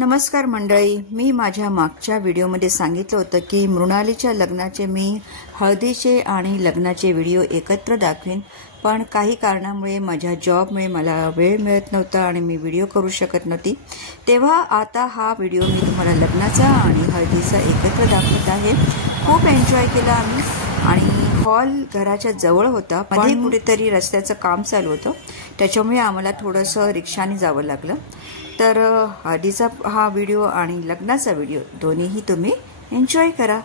नमस्कार मंडळी, मी माझ्या मागच्या व्हिडिओमध्ये सांगितलं होतं की मृणालीच्या लग्नाचे मी हळदीचे आणि लग्नाचे व्हिडिओ एकत्र दाखवेन, पण काही कारणामुळे माझ्या जॉबमुळे मला वेळ मिळत नव्हता आणि मी व्हिडिओ करू शकत नव्हती। तेव्हा आता हा व्हिडिओ मी तुम्हाला लग्नाचा आणि हळदीचा एकत्र दाखवत आहे। खूप एन्जॉय केला आम्ही आणि हॉल घराच्या जवळ होता, मध्ये कुठेतरी रस्त्याचं काम चालू होतं, त्याच्यामुळे आम्हाला थोडंसं रिक्षाने जावं लागलं। तर हळदीचा हा व्हिडिओ आणि लग्नाचा व्हिडिओ दोन्हीही तुम्ही एन्जॉय करा।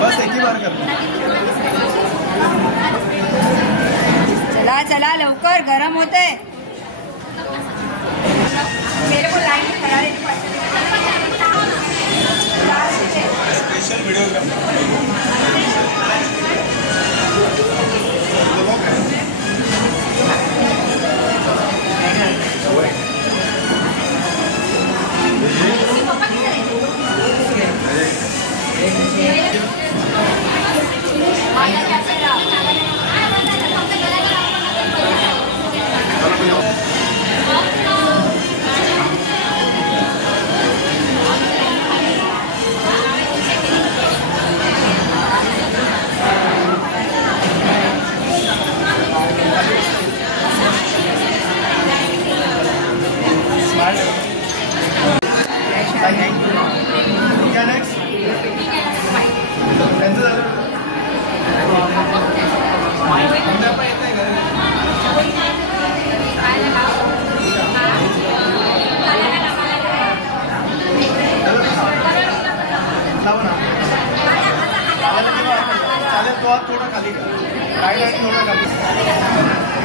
बस एक ही बार करना। चला चला लवकर गरम होतंय. स्पेशल व्हिडिओग्राफर तो आप थोड़ा खाली राइट थोड़ा खाली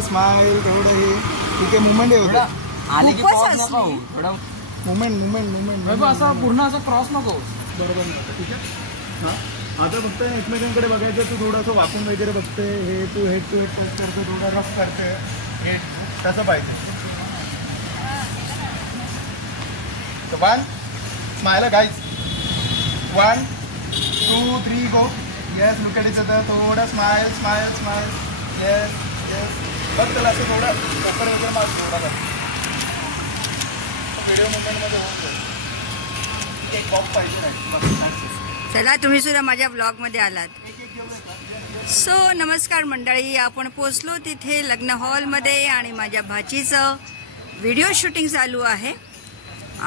थोडं स्माइल थोडं हे ठीक आहे मुवमेंट आहे होता आले की खूपच pause हसली. नको. थोडं मुवमेंट असा पूर्ण असा क्रॉस नको. बरोबर नव्हतं, ठीक आहे. हां आता फक्त एकमेकांकडे बघायचं. तू थोडंसं वाकून वगैरे बघते हे तू हेड टू हेड टच करते थोडं रफ करते हे तसं पाहिजे. One smile guys 1 2 3 go. Yes look at each other. थोडं smile smile smile. Yes yes बघ त्याला असं थोडं चक्कर वगैरे मार थोडा व्हिडिओ मुवमेंटमध्ये होऊन जाईल. एक बॉक्स पाहिजे नाही. चला तुम्ही सुद्धा माझ्या ब्लॉगमध्ये आलात. सो नमस्कार मंडळी, आपण पोचलो तिथे लग्न हॉलमध्ये आणि माझ्या भाचीचं व्हिडिओ शूटिंग चालू आहे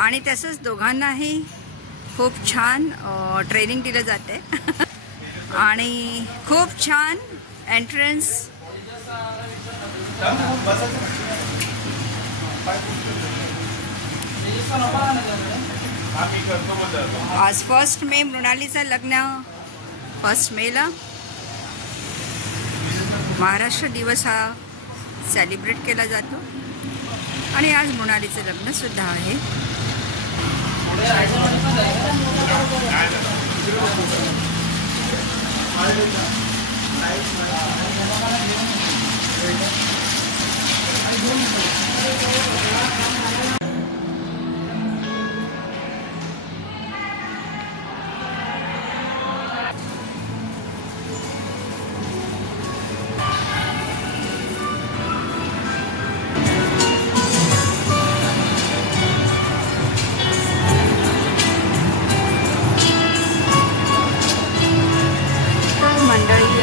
आणि तसंच दोघांनाही खूप छान ट्रेनिंग दिलं जाते आणि खूप छान एंट्रन्स. आज 1 मे मृणालीचं लग्न. 1 मेला महाराष्ट्र दिवस हा सेलिब्रेट केला जातो आणि आज मृणालीचं लग्न सुद्धा आहे.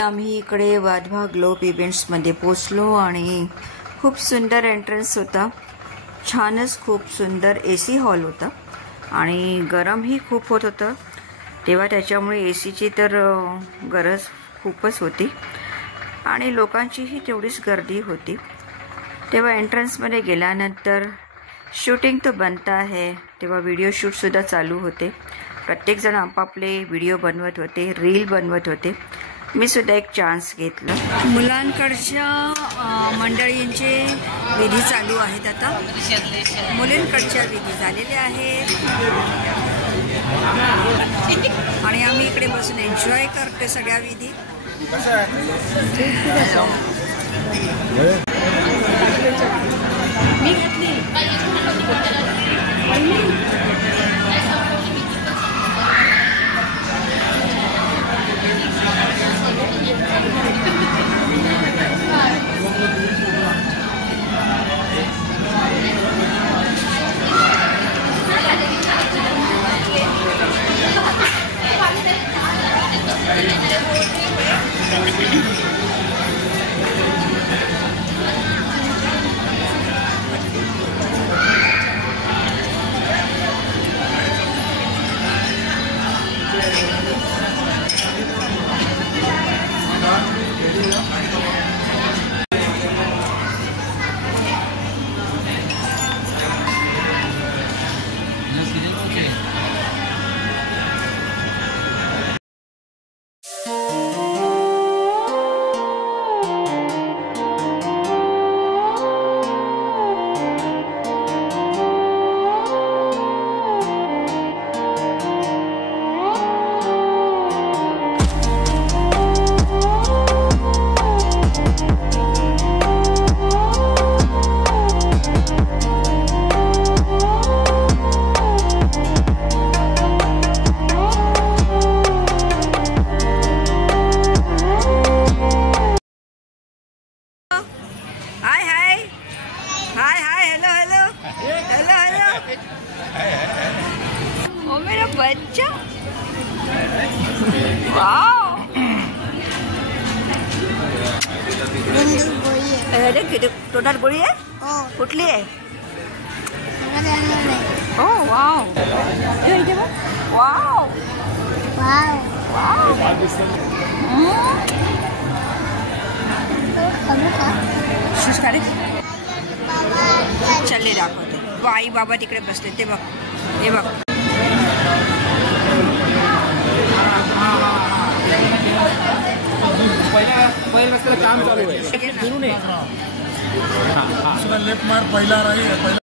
आम्ही इकडे वाधवा ग्लोब इव्हेंट्समध्ये पोचलो आणि खूप सुंदर एंट्रन्स होता. छानच खूप सुंदर AC हॉल होता आणि गरमही खूप होत होतं तेव्हा, त्याच्यामुळे ACची तर गरज खूपच होती आणि लोकांचीही तेवढीच गर्दी होती. तेव्हा एंट्रन्समध्ये गेल्यानंतर शूटिंग तो बनता है तेव्हा व्हिडिओ शूटसुद्धा चालू होते. प्रत्येकजण आपापले व्हिडिओ बनवत होते, रील बनवत होते. मी सुद्धा एक चान्स घेतला. मुलांकडच्या मंडळींचे विधी चालू आहेत. आता मुलींकडच्या विधी झालेल्या आहेत आणि आम्ही इकडे बसून एन्जॉय करतो सगळ्या विधी. मी घेतली. ओ मेरा बच्चा. वाव. अरे किती तोंडात गोळी आहे. कुठली आहे. ओ वाव. Wow wow. शूज काढे. चल्ले दाखवते. आई बाबा तिकडे बसले ते बघ. हे बघ. पहिल्या रस्त्याला काम चालू आहे. उसका लेफ्ट मार पहला रही है पहला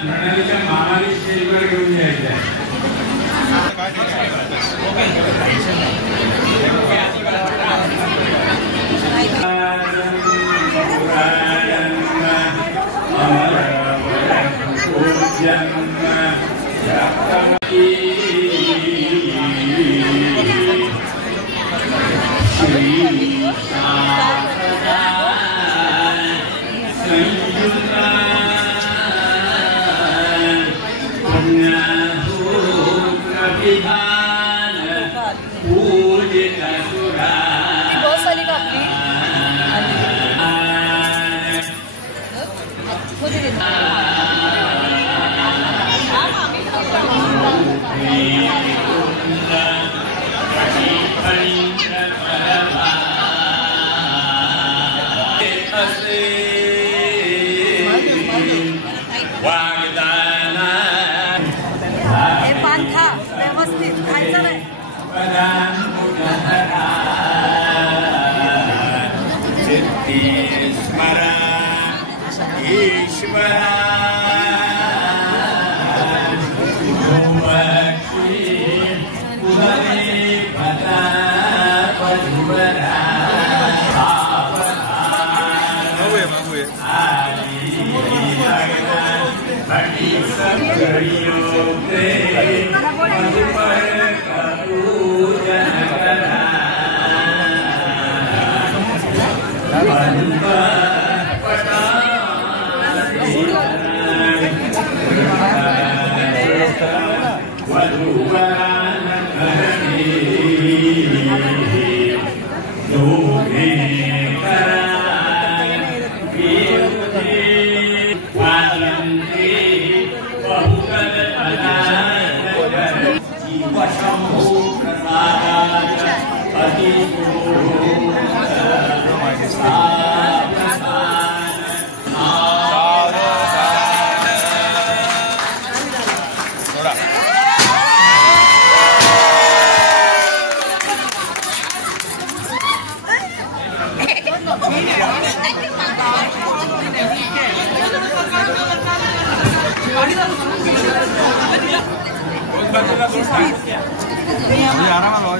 मृणालीच्या मामाने स्टेजवर घेऊन यायचं आहे. व्यवस्थित खायचं नाही. Oh,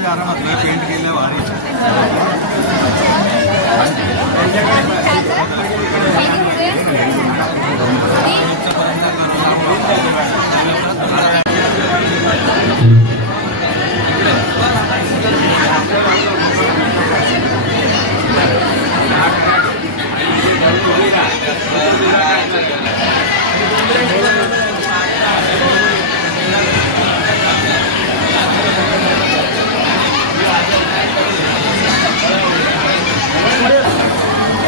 आरामात पेंट केलं भारी.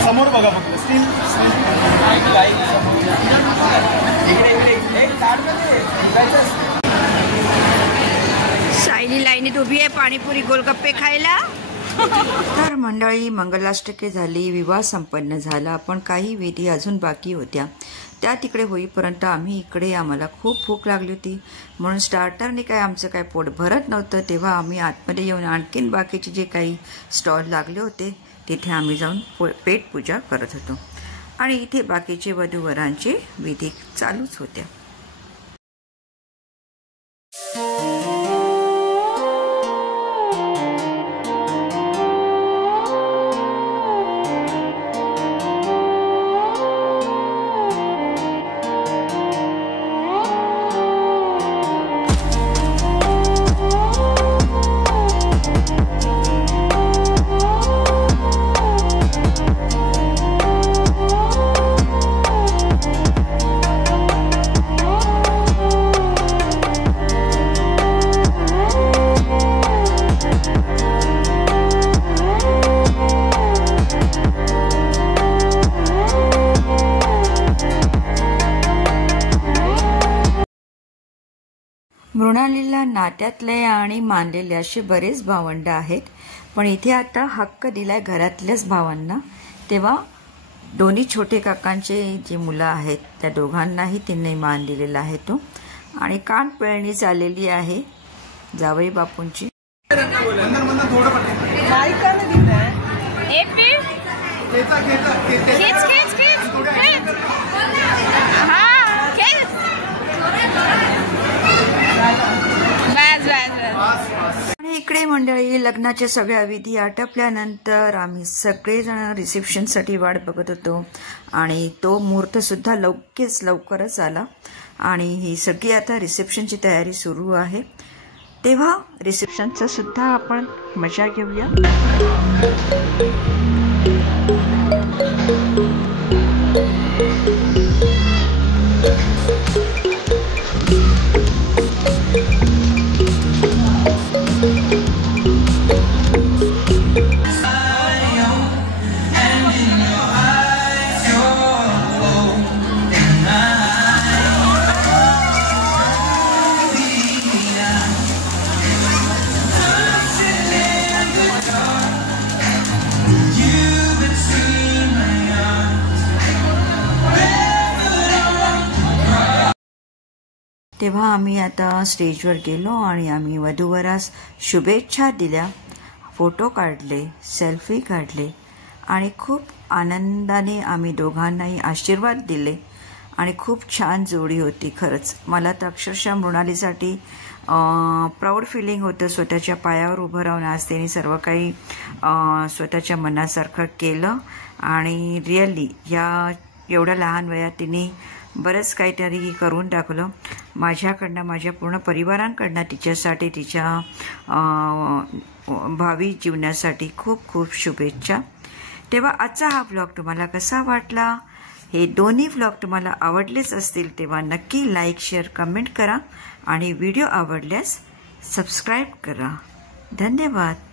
समोर बघा फक्त स्टील सायली लाईनीत उभी आहे पाणीपुरी गोलगप्पे खायला. तर मंडळी, मंगलाष्टके झाली, विवाह संपन्न झाला, पण काही विधी अजून बाकी होत्या. त्या तिकडे होईपर्यंत आम्ही इकडे आम्हाला खूप भूक लागली होती, म्हणून स्टार्टरने काय आमचं काय पोट भरत नव्हतं. तेव्हा आम्ही आतमध्ये येऊन आणखीन बाकीचे जे काही स्टॉल लागले होते तिथे आम्ही जाऊन पेटपूजा करत होतो आणि इथे बाकीचे वधूवरांचे विधी चालूच होत्या. मृणालीला नात्यातले आणि मानलेले असे बरेच भावंड आहेत, पण इथे आता हक्क दिलाय घरातल्याच भावांना. तेव्हा दोन्ही छोटे काकांचे जे मुलं आहेत त्या दोघांनाही तिने मान दिलेला आहे तो. आणि कान पिळणी चाललेली आहे जावई बापूंची. आणि इकडे मंडळी लग्नाच्या सगळ्या विधी आटपल्यानंतर आम्ही सगळेजण रिसेप्शनसाठी वाट बघत होतो आणि तो मुहूर्त सुद्धा लवकरच आला आणि ही सगळी आता रिसेप्शनची तयारी सुरू आहे. तेव्हा रिसेप्शनचा सुद्धा आपण मजा घेऊया. तेव्हा आम्ही आता स्टेजवर गेलो आणि आम्ही वधूवरास शुभेच्छा दिल्या, फोटो काढले, सेल्फी काढले आणि खूप आनंदाने आम्ही दोघांनाही आशीर्वाद दिले आणि खूप छान जोडी होती. खरंच मला तर अक्षरशः मृणालीसाठी प्राऊड फिलिंग होतं. स्वतःच्या पायावर उभं राहून आज त्यांनी सर्व काही स्वतःच्या मनासारखं केलं आणि रिअली एवढ्या लहान वयात तिने बरंच काहीतरी करून टाकलं. माझ्याकडनं, माझ्या पूर्ण परिवारांकडनं तिच्यासाठी, तिच्या भावी जीवनासाठी खूप खूप शुभेच्छा. तेव्हा आजचा हा व्लॉग तुम्हाला कसा वाटला? हे दोन्ही व्लॉग तुम्हाला आवडलेच असतील तेव्हा नक्की लाईक, शेअर, कमेंट करा आणि व्हिडिओ आवडल्यास सबस्क्राईब करा. धन्यवाद.